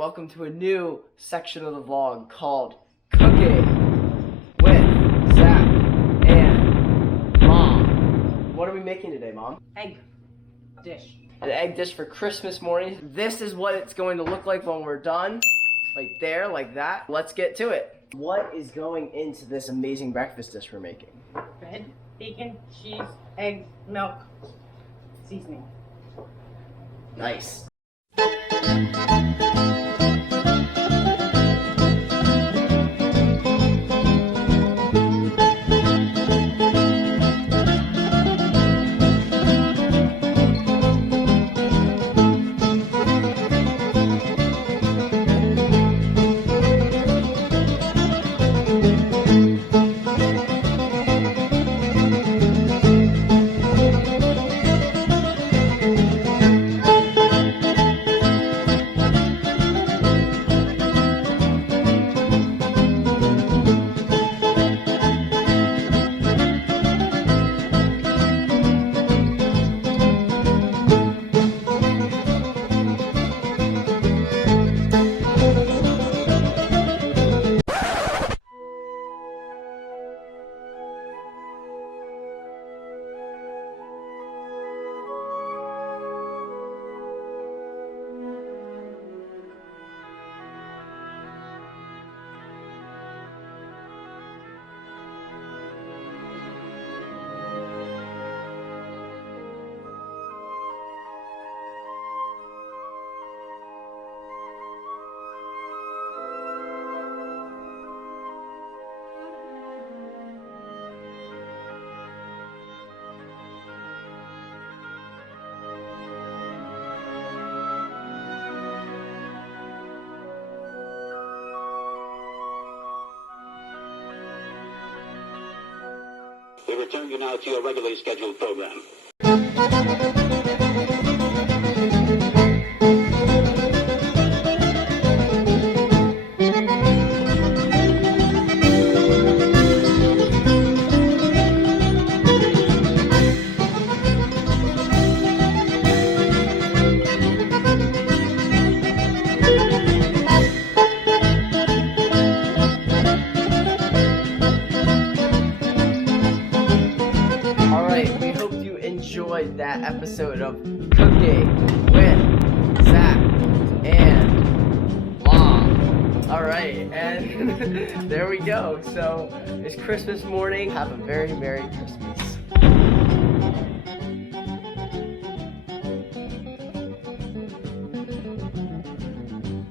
Welcome to a new section of the vlog called Cooking with Zach and Mom. What are we making today, Mom? Egg dish. An egg dish for Christmas morning. This is what it's going to look like when we're done. Like there, like that. Let's get to it. What is going into this amazing breakfast dish we're making? Bread, bacon, cheese, eggs, milk, seasoning. Nice. We return you now to your regularly scheduled program. We hope you enjoyed that episode of Cooking with Zach and Mom. Alright, and there we go. So it's Christmas morning. Have a very Merry Christmas.